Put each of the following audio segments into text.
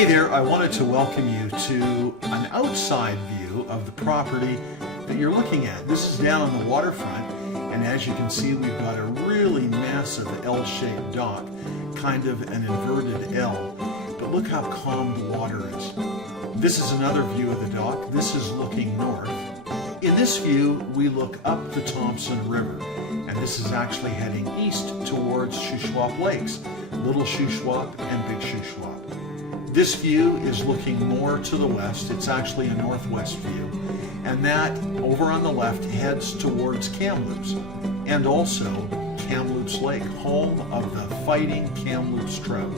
Hey there, I wanted to welcome you to an outside view of the property that you're looking at. This is down on the waterfront, and as you can see, we've got a really massive L-shaped dock, kind of an inverted L, but look how calm the water is. This is another view of the dock. This is looking north. In this view, we look up the Thompson River, and this is actually heading east towards Shuswap Lakes, Little Shuswap and Big Shuswap. This view is looking more to the west. It's actually a northwest view, and that over on the left heads towards Kamloops, and also Kamloops Lake, home of the fighting Kamloops trout.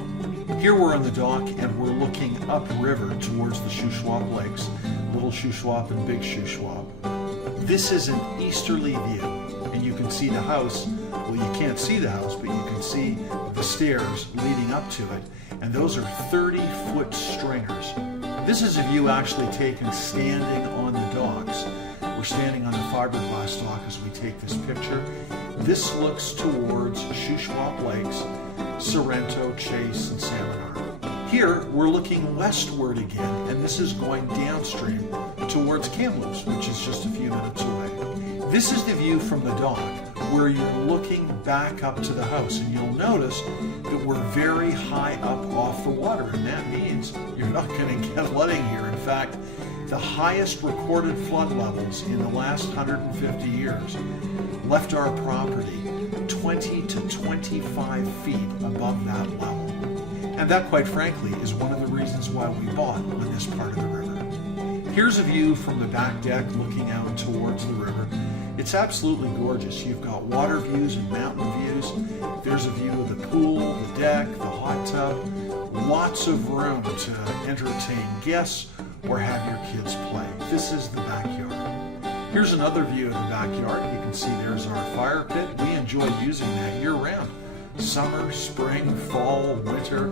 Here we're on the dock and we're looking upriver towards the Shuswap Lakes, Little Shuswap and Big Shuswap. This is an easterly view, and you can see the house. Well, you can't see the house, but you can see the stairs leading up to it, and those are 30-foot stringers. This is a view actually taken standing on the docks. We're standing on the fiberglass dock as we take this picture. This looks towards Shuswap Lakes, Sorrento, Chase, and Salmon. Here, we're looking westward again, and this is going downstream towards Kamloops, which is just a few minutes away. This is the view from the dock, where you're looking back up to the house, and you'll notice that we're very high up off the water, and that means you're not going to get flooding here. In fact, the highest recorded flood levels in the last 150 years left our property 20 to 25 feet above that level. And that, quite frankly, is one of the reasons why we bought on this part of the river. Here's a view from the back deck looking out towards the river. It's absolutely gorgeous. You've got water views and mountain views. There's a view of the pool, the deck, the hot tub. Lots of room to entertain guests or have your kids play. This is the backyard. Here's another view of the backyard. You can see there's our fire pit. We enjoy using that year-round. Summer, spring, fall, winter.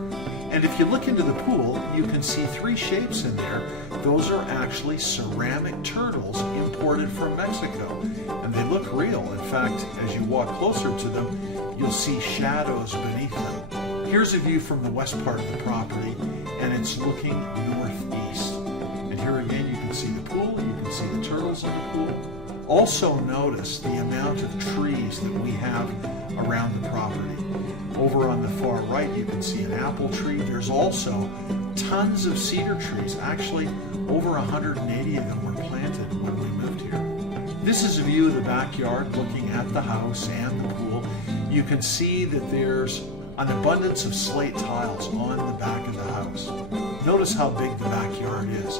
And if you look into the pool, you can see three shapes in there. Those are actually ceramic turtles imported from Mexico, and they look real. In fact, as you walk closer to them, you'll see shadows beneath them. Here's a view from the west part of the property, and it's looking northeast. And here again, you can see the pool, you can see the turtles in the pool. Also notice the amount of trees that we have around the property. Over on the far right, you can see an apple tree. There's also tons of cedar trees. Actually, over 180 of them were planted when we moved here. This is a view of the backyard looking at the house and the pool. You can see that there's an abundance of slate tiles on the back of the house. Notice how big the backyard is.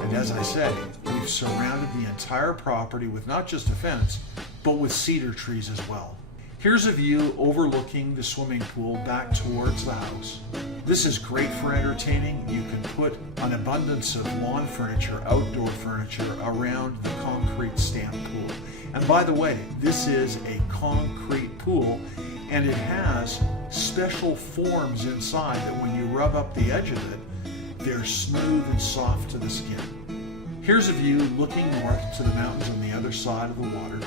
And as I say, we've surrounded the entire property with not just a fence, but with cedar trees as well. Here's a view overlooking the swimming pool back towards the house. This is great for entertaining. You can put an abundance of lawn furniture, outdoor furniture around the concrete stamped pool. And by the way, this is a concrete pool, and it has special forms inside that when you rub up the edge of it, they're smooth and soft to the skin. Here's a view looking north to the mountains on the other side of the water.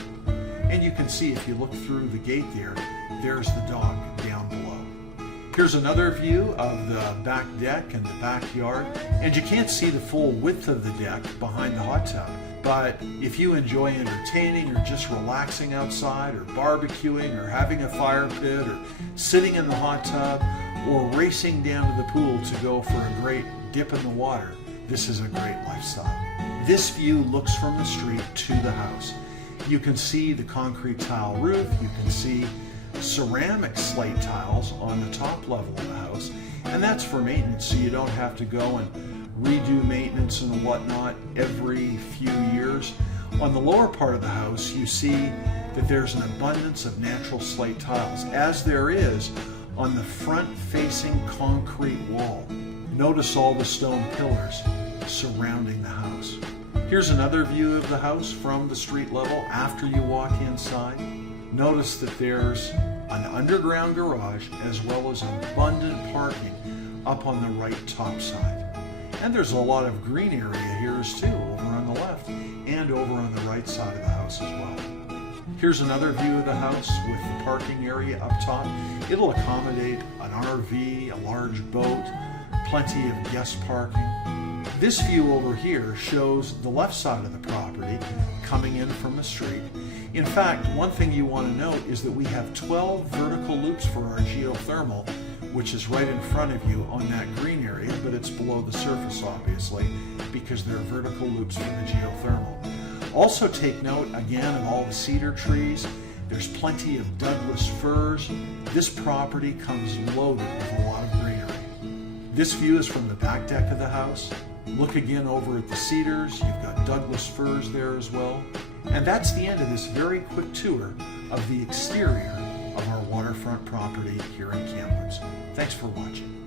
And you can see if you look through the gate there, there's the dock down below. Here's another view of the back deck and the backyard. And you can't see the full width of the deck behind the hot tub. But if you enjoy entertaining or just relaxing outside or barbecuing or having a fire pit or sitting in the hot tub or racing down to the pool to go for a great dip in the water, this is a great lifestyle. This view looks from the street to the house. You can see the concrete tile roof, you can see ceramic slate tiles on the top level of the house, and that's for maintenance, so you don't have to go and redo maintenance and whatnot every few years. On the lower part of the house, you see that there's an abundance of natural slate tiles, as there is on the front-facing concrete wall. Notice all the stone pillars surrounding the house. Here's another view of the house from the street level after you walk inside. Notice that there's an underground garage as well as abundant parking up on the right top side. And there's a lot of green area here too, over on the left and over on the right side of the house as well. Here's another view of the house with the parking area up top. It'll accommodate an RV, a large boat, plenty of guest parking. This view over here shows the left side of the property coming in from the street. In fact, one thing you want to note is that we have 12 vertical loops for our geothermal, which is right in front of you on that green area, but it's below the surface obviously because there are vertical loops for the geothermal. Also take note again of all the cedar trees. There's plenty of Douglas firs. This property comes loaded with a lot of greenery. This view is from the back deck of the house. Look again over at the cedars. You've got Douglas firs there as well. And that's the end of this very quick tour of the exterior of our waterfront property here in Kamloops. Thanks for watching.